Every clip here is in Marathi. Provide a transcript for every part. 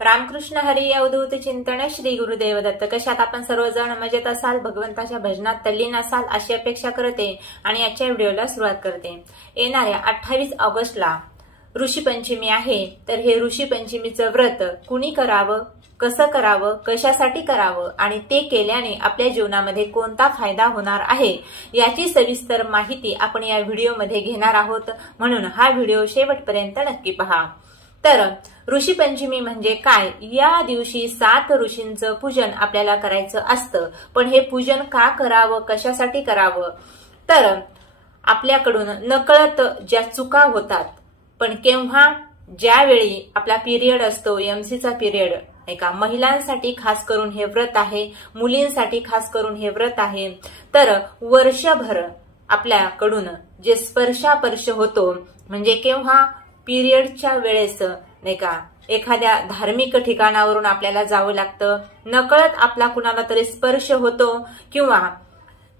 रामकृष्ण हरी अवधूत चिंतन श्री गुरुदेव दत्त। कशात आपण सर्वजण मजेत असाल, भगवंताच्या भजनात तल्लीन असाल अशी अपेक्षा करते आणि आजच्या व्हिडिओला सुरुवात करते। येणाऱ्या 28 ऑगस्टला ऋषी पंचमी आहे, तर हे ऋषी पंचमीचं व्रत कुणी करावं, कसं करावं, कशासाठी करावं आणि ते केल्याने आपल्या जीवनामध्ये कोणता फायदा होणार आहे याची सविस्तर माहिती आपण या व्हिडिओमध्ये घेणार आहोत, म्हणून हा व्हिडिओ शेवटपर्यंत नक्की पहा। तर ऋषी पंचमी म्हणजे काय? या दिवशी 7 ऋषींचं पूजन आपल्याला करायचं असतं। पण हे पूजन का करावं, कशासाठी करावं? तर आपल्याकडून नकळत ज्या चुका होतात, पण केव्हा, ज्यावेळी आपला पिरियड असतो, एमसीचा पिरियड नाही का, महिलांसाठी खास करून हे व्रत आहे, मुलींसाठी खास करून हे व्रत आहे। तर वर्षभर आपल्याकडून जे स्पर्शापर्श होतो, म्हणजे केव्हा पिरियडच्या वेळेस नाही का, एखाद्या धार्मिक ठिकाणावरून आपल्याला जावं लागतं, नकळत आपला कुणाला तरी स्पर्श होतो, किंवा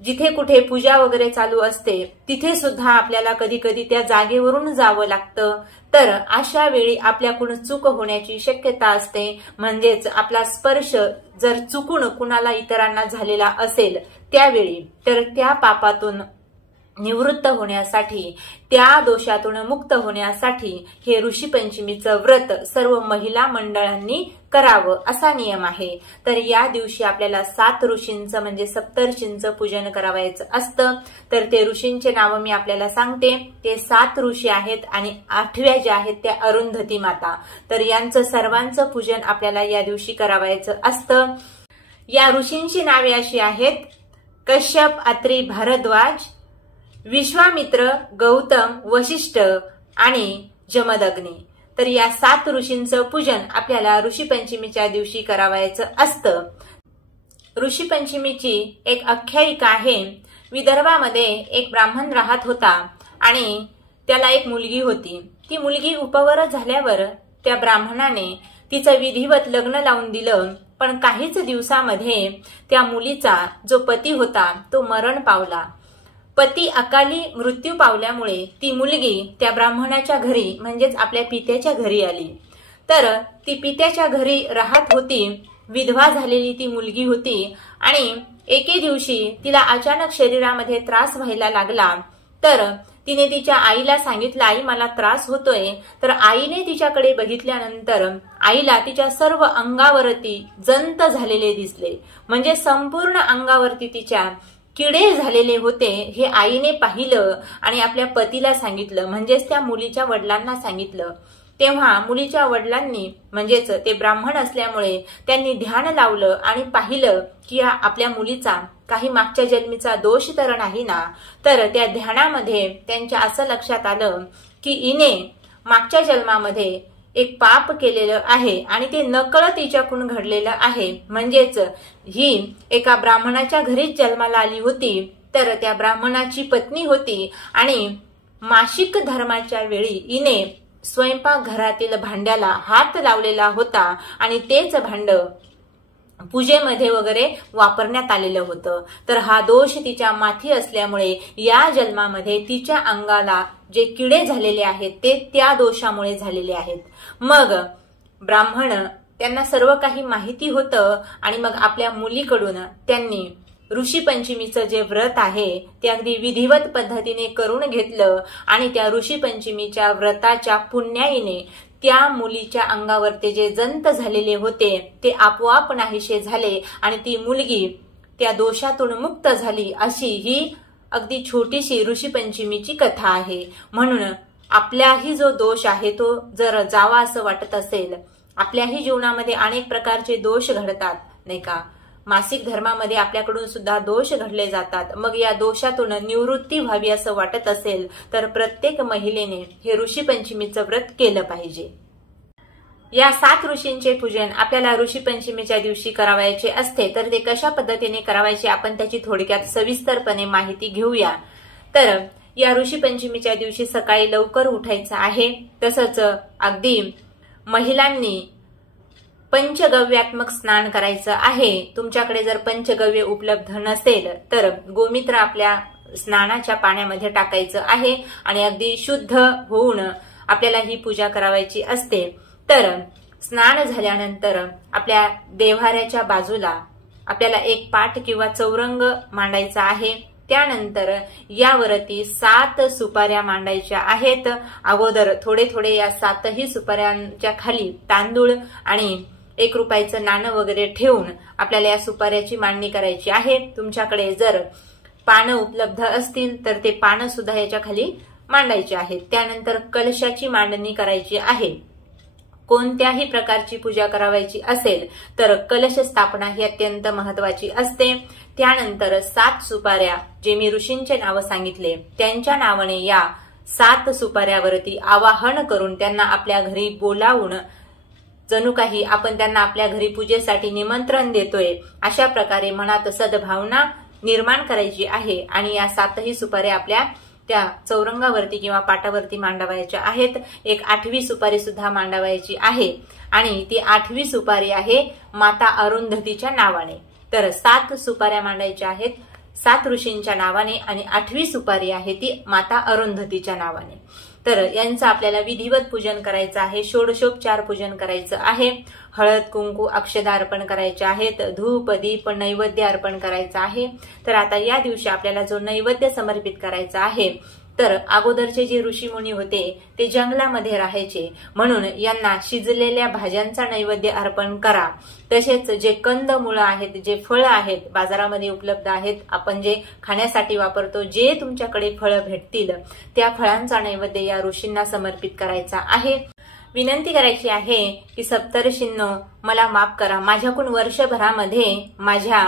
जिथे कुठे पूजा वगैरे चालू असते तिथे सुद्धा आपल्याला कधी कधी त्या जागेवरून जावं लागतं। तर अशा वेळी आपल्याकडून चूक होण्याची शक्यता असते, म्हणजेच आपला स्पर्श जर चुकून कुणाला इतरांना झालेला असेल त्यावेळी, तर त्या पापातून निवृत्त होण्यासाठी, त्या दोषातून मुक्त होण्यासाठी हे ऋषी पंचमीचं व्रत सर्व महिला मंडळांनी करावं असा नियम आहे। तर या दिवशी आपल्याला 7 ऋषींचं म्हणजे सप्तर्षींचं पूजन करावायचं असतं। तर ते ऋषींचे नाव मी आपल्याला सांगते। ते 7 ऋषी आहेत आणि 8व्या ज्या आहेत त्या अरुंधती माता। तर यांचं सर्वांचं पूजन आपल्याला या दिवशी करावायचं असतं। या ऋषींची नावे अशी आहेत: कश्यप, अत्री, भारद्वाज, विश्वामित्र, गौतम, वशिष्ठ आणि जमदग्नी। तर या 7 ऋषींचं पूजन आपल्याला ऋषी पंचमीच्या दिवशी करावायचं असतं। ऋषी पंचमीची एक आख्यायिका आहे। विदर्भामध्ये एक ब्राह्मण राहत होता आणि त्याला एक मुलगी होती। ती मुलगी उपवर झाल्यावर त्या ब्राह्मणाने तिचं विधिवत लग्न लावून दिलं, पण काहीच दिवसामध्ये त्या मुलीचा जो पती होता तो मरण पावला। पती अकाली मृत्यू पावल्यामुळे ती मुलगी त्या ब्राह्मणाच्या घरी म्हणजेच आपल्या पित्याच्या घरी आली। तर ती पित्याच्या घरी राहत होती, विधवा झालेली ती मुलगी होती आणि एके दिवशी तिला अचानक शरीरामध्ये त्रास व्हायला लागला। तर तिने तिच्या आईला सांगितलं, आई मला त्रास होतोय। तर आईने तिच्याकडे बघितल्यानंतर आईला तिच्या सर्व अंगावरती जंत झालेले दिसले, म्हणजे संपूर्ण अंगावरती तिच्या किडे झालेले होते। हे आईने पाहिलं आणि आपल्या पतीला सांगितलं, म्हणजेच त्या मुलीच्या वडिलांना सांगितलं। तेव्हा मुलीच्या वडिलांनी, म्हणजेच ते ब्राह्मण असल्यामुळे त्यांनी ध्यान लावलं आणि पाहिलं की आपल्या मुलीचा काही मागच्या जन्मीचा दोष तर नाही ना। तर त्या ध्यानामध्ये त्यांच्या असं लक्षात आलं की हिने मागच्या जन्मामध्ये एक पाप केलेलं आहे आणि ते नकळत तिच्याकडून घडलेलं आहे, म्हणजेच ही एका ब्राह्मणाच्या घरीच जन्माला आली होती। तर त्या ब्राह्मणाची पत्नी होती आणि मासिक धर्माच्या वेळी हिने स्वयंपाकघरातील भांड्याला हात लावलेला होता आणि तेच भांड पूजेमध्ये वगैरे वापरण्यात आलेलं होतं। तर हा दोष तिच्या माथी असल्यामुळे या जन्मामध्ये तिच्या अंगाला जे किडे झालेले आहेत ते त्या दोषामुळे झालेले आहेत। मग ब्राह्मण त्यांना सर्व काही माहिती होतं आणि मग आपल्या मुलीकडून त्यांनी ऋषी पंचमीचं जे व्रत आहे ते अगदी विधिवत पद्धतीने करून घेतलं आणि त्या ऋषी पंचमीच्या व्रताच्या पुण्याईने त्या मुलीच्या अंगावरती जे जंत झालेले होते ते आपोआप नाहीसे झाले आणि ती मुलगी त्या दोषातून मुक्त झाली। अशी ही अगदी छोटीशी ऋषी पंचमीची कथा आहे। म्हणून आपलाही जो दोष आहे तो जर जावा असं वाटत असेल, आपल्याही जीवनामध्ये अनेक प्रकारचे दोष घडतात नाही का, मासिक धर्मामध्ये आपल्याकडून सुद्धा दोष घडले जातात। मग या दोषातून निवृत्ती व्हावी असं वाटत असेल तर प्रत्येक महिलेने हे ऋषी पंचमीचं व्रत केलं पाहिजे। या 7 ऋषींचे पूजन आपल्याला ऋषी पंचमीच्या दिवशी करावायचे असते। तर ते कशा पद्धतीने करावायचे आपण त्याची थोडक्यात सविस्तरपणे माहिती घेऊया। तर या ऋषी पंचमीच्या दिवशी सकाळी लवकर उठायचं आहे। तसंच अगदी महिलांनी पंचगव्यात्मक स्नान करायचं आहे। तुमच्याकडे जर पंचगव्य उपलब्ध नसेल तर गोमित्र आपल्या स्नानाच्या पाण्यामध्ये टाकायचं आहे आणि अगदी शुद्ध होऊन आपल्याला ही पूजा करावायची असते। तर स्नान झाल्यानंतर आपल्या देव्हाऱ्याच्या बाजूला आपल्याला एक पाट किंवा चौरंग मांडायचा आहे। त्यानंतर यावरती 7 सुपाऱ्या मांडायच्या आहेत। अगोदर थोडे थोडे या 7ही सुपाऱ्यांच्या खाली तांदूळ आणि 1 रुपयाचं नाणं वगैरे ठेवून आपल्याला या सुपाऱ्याची मांडणी करायची आहे। तुमच्याकडे जर पानं उपलब्ध असतील तर ते पानं सुद्धा याच्या खाली मांडायचे आहेत। त्यानंतर कलशाची मांडणी करायची आहे। कोणत्याही प्रकारची पूजा करावायची असेल तर कलश स्थापना ही अत्यंत महत्वाची असते। त्यानंतर 7 सुपाऱ्या जे मी ऋषींचे नाव सांगितले त्यांच्या नावाने या 7 सुपाऱ्यावरती आवाहन करून त्यांना आपल्या घरी बोलावून जणू काही आपण त्यांना आपल्या घरी पूजेसाठी निमंत्रण देतोय अशा प्रकारे मनात सद्भावना निर्माण करायची आहे आणि या 7ही सुपाऱ्या आपल्या त्या चौरंगावरती किंवा पाटावरती मांडावायच्या आहेत। एक 8वी सुपारी सुद्धा मांडावायची आहे आणि ती 8वी सुपारी आहे माता अरुंधतीच्या नावाने। तर 7 सुपाऱ्या मांडायच्या आहेत 7 ऋषींच्या नावाने आणि 8वी सुपारी आहे ती माता अरुंधतीच्या नावाने। तर यांचं आपल्याला विधिवत पूजन करायचं आहे। षोडशोपचार पूजन करायचं आहे। हळद कुंकू अक्षदा अर्पण करायचे आहेत। धूप दीप नैवेद्य अर्पण करायचं आहे। तर आता या दिवशी आपल्याला जो नैवेद्य समर्पित करायचा आहे तर अगोदरचे जे ऋषी मुनी होते ते जंगलामध्ये राहायचे म्हणून यांना शिजलेल्या भाज्यांचा नैवेद्य अर्पण करा। तसेच जे कंदमुळं आहेत जे फळं आहेत बाजारामध्ये उपलब्ध आहेत आपण जे खाण्यासाठी वापरतो जे तुमच्याकडे फळं भेटतील त्या फळांचा नैवेद्य या ऋषींना समर्पित करायचा आहे। विनंती करायची आहे की सप्तर्षींनो मला माफ करा। माझ्याकडून वर्षभरामध्ये माझ्या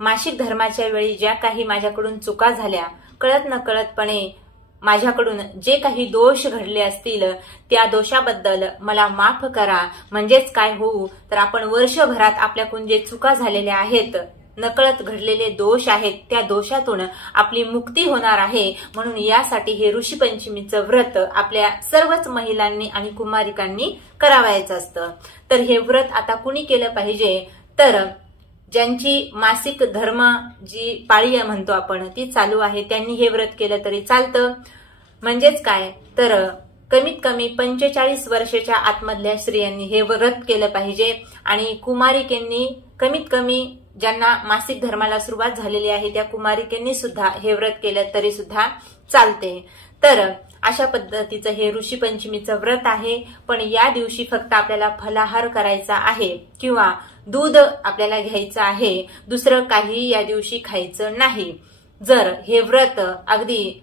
मासिक धर्माच्या वेळी ज्या काही माझ्याकडून चुका झाल्या कळत नकळतपणे माझ्याकडून जे काही दोष घडले असतील त्या दोषाबद्दल मला माफ करा। म्हणजेच काय होऊ तर आपण वर्षभरात आपल्याकडून जे चुका झालेल्या आहेत नकळत घडलेले दोष आहेत त्या दोषातून आपली मुक्ती होणार आहे। म्हणून यासाठी हे ऋषी पंचमीचं व्रत आपल्या सर्वच महिलांनी आणि कुमारिकांनी करावायचं असतं। तर हे व्रत आता कुणी केलं पाहिजे तर ज्यांची मासिक धर्म जी पाळी म्हणतो आपण ती चालू आहे त्यांनी हे व्रत केलं तरी चालतं। म्हणजेच काय तर कमीत कमी 45 वर्षाच्या आतमधल्या स्त्रियांनी हे व्रत केलं पाहिजे आणि कुमारिकेंनी कमीत कमी ज्यांना मासिक धर्माला सुरुवात झालेली आहे त्या कुमारिकेंनी सुद्धा हे व्रत केलं तरी सुद्धा चालते। तर अशा पद्धतीचं हे ऋषी पंचमीचं व्रत आहे। पण या दिवशी फक्त आपल्याला फलाहार करायचा आहे किंवा दूध आपल्याला घ्यायचं आहे। दुसरं काही या दिवशी खायचं नाही। जर हे व्रत अगदी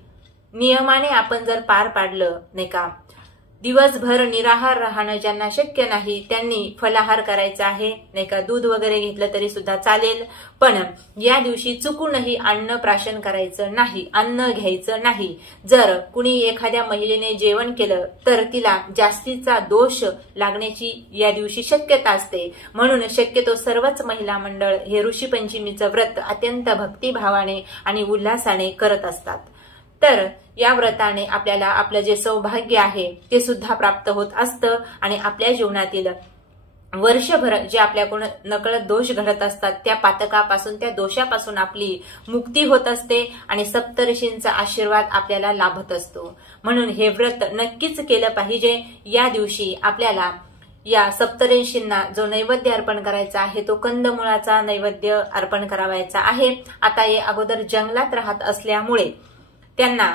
नियमाने आपण जर पार पाडलं नाही का दिवसभर निराहार राहणं ज्यांना शक्य नाही त्यांनी फलाहार करायचा आहे नाही का दूध वगैरे घेतलं तरी सुद्धा चालेल। पण या दिवशी चुकूनही अन्न प्राशन करायचं नाही अन्न घ्यायचं नाही। जर कुणी एखाद्या महिलेने जेवण केलं तर तिला जास्तीचा दोष लागण्याची या दिवशी शक्यता असते। म्हणून शक्यतो सर्वच महिला मंडळ हे ऋषी पंचमीचं व्रत अत्यंत भक्तिभावाने आणि उल्हासाने करत असतात। तर या व्रताने आपल्याला आपलं जे सौभाग्य आहे ते सुद्धा प्राप्त होत असतं आणि आपल्या जीवनातील वर्षभर जे आपल्याकडून नकळत दोष घडत असतात त्या पातकापासून त्या दोषापासून आपली मुक्ती होत असते आणि सप्तर्षींचा आशीर्वाद आपल्याला लाभत असतो। म्हणून हे व्रत नक्कीच केलं पाहिजे। या दिवशी आपल्याला या सप्तर्षींना जो नैवेद्य अर्पण करायचा आहे तो कंदमुळाचा नैवेद्य अर्पण करावायचा आहे। आता हे अगोदर जंगलात राहत असल्यामुळे त्यांना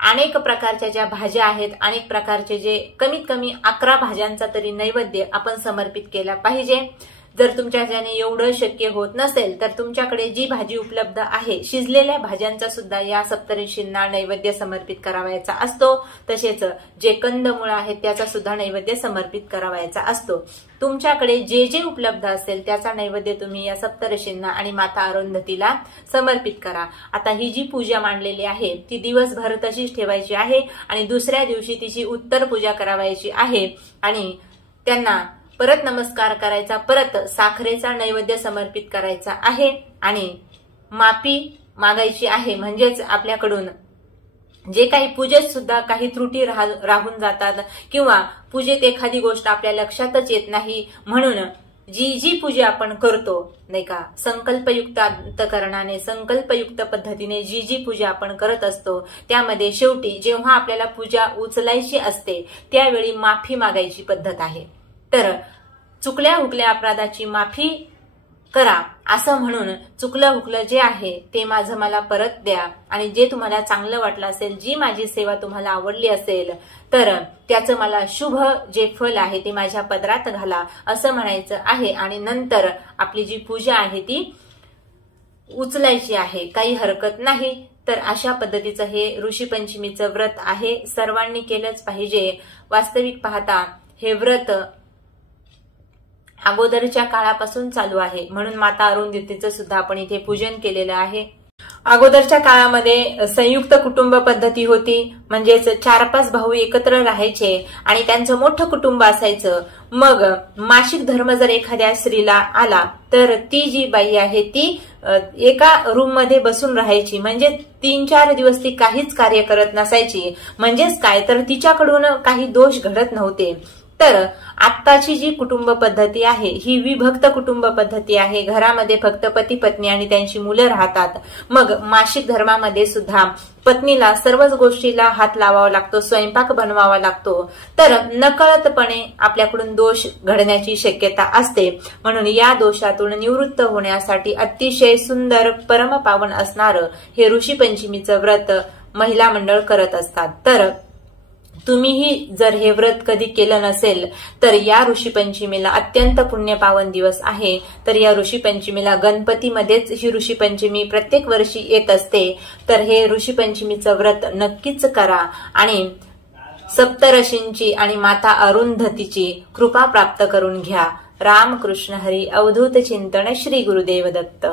अनेक प्रकारच्या ज्या भाज्या आहेत अनेक प्रकारचे जे कमीत कमी 11 भाज्यांचा तरी नैवेद्य आपण समर्पित केला पाहिजे। जर तुमच्याच्याने एवढं शक्य होत नसेल तर तुमच्याकडे जी भाजी उपलब्ध आहे शिजलेल्या भाज्यांचा सुद्धा या सप्तर्षींना नैवेद्य समर्पित करावायचा असतो। तसेच जे कंदमुळ आहेत त्याचा सुद्धा नैवेद्य समर्पित करावायचा असतो। तुमच्याकडे जे जे उपलब्ध असेल त्याचा नैवेद्य तुम्ही या सप्तर्षींना आणि माता अरुंधतीला समर्पित करा। आता ही जी पूजा मांडलेली आहे ती दिवसभर तशीच ठेवायची आहे आणि दुसऱ्या दिवशी तिची उत्तर पूजा करावायची आहे आणि त्यांना परत नमस्कार करायचा परत साखरेचा नैवेद्य समर्पित करायचा आहे आणि माफी मागायची आहे। म्हणजेच आपल्याकडून जे काही पूजेत सुद्धा काही त्रुटी राहून जातात किंवा पूजेत एखादी गोष्ट आपल्या लक्षातच येत नाही म्हणून जी जी पूजा आपण करतो नाही का संकल्पयुक्त अंतकरणाने संकल्पयुक्त पद्धतीने जी जी पूजा आपण करत असतो त्यामध्ये शेवटी जेव्हा आपल्याला पूजा उचलायची असते त्यावेळी माफी मागायची पद्धत आहे। तर चुकल्या हुकल्या अपराधाची माफी करा असं म्हणून चुकलं हुकलं जे आहे ते माझं मला परत द्या आणि जे तुम्हाला चांगलं वाटलं असेल, जी माझी सेवा तुम्हाला आवडली असेल तर त्याचं मला शुभ जे फल आहे ते माझ्या पदरात घाला असं म्हणायचं आहे. आणि नंतर आपली जी पूजा आहे ती उचलायची आहे, काही हरकत नाही. तर अशा पद्धतीचं हे ऋषीपंचमीचं व्रत आहे, सर्वांनी केलंच पाहिजे. वास्तविक पाहता हे व्रत अगोदरच्या काळापासून चालू आहे, म्हणून माता अरुंधतीचं सुद्धा आपण इथे पूजन केलेलं आहे. अगोदरच्या काळामध्ये संयुक्त कुटुंब पद्धती होती, म्हणजेच 4-5 भाऊ एकत्र राहायचे आणि त्यांचं मोठं कुटुंब असायचं. मग मासिक धर्म जर एखाद्या स्त्रीला आला तर ती जी बाई आहे ती एका रूम मध्ये बसून राहायची, म्हणजे 3-4 दिवस ती काहीच कार्य करत नसायची. म्हणजेच काय तर तिच्याकडून काही दोष घडत नव्हते. तर आत्ताची जी कुटुंब पद्धती आहे ही विभक्त कुटुंब पद्धती आहे. घरामध्ये फक्त पती पत्नी आणि त्यांची मुलं राहतात. मग मासिक धर्मामध्ये सुद्धा पत्नीला सर्वच गोष्टीला हात लावावा लागतो, स्वयंपाक बनवावा लागतो. तर नकळतपणे आपल्याकडून दोष घडण्याची शक्यता असते. म्हणून या दोषातून निवृत्त होण्यासाठी अतिशय सुंदर परमपावन असणारं हे ऋषीपंचमीचं व्रत महिला मंडळ करत असतात. तर तुम्हीही जर हे व्रत कधी केलं नसेल तर या ऋषीपंचमीला अत्यंत पुण्यपावन दिवस आहे. तर या ऋषीपंचमीला गणपतीमध्येच ही ऋषीपंचमी प्रत्येक वर्षी येत असते. तर हे ऋषीपंचमीचं व्रत नक्कीच करा आणि सप्तऋषींची आणि माता अरुंधतीची कृपा प्राप्त करून घ्या. राम कृष्ण हरी. अवधूत चिंतन श्री गुरुदेव दत्त.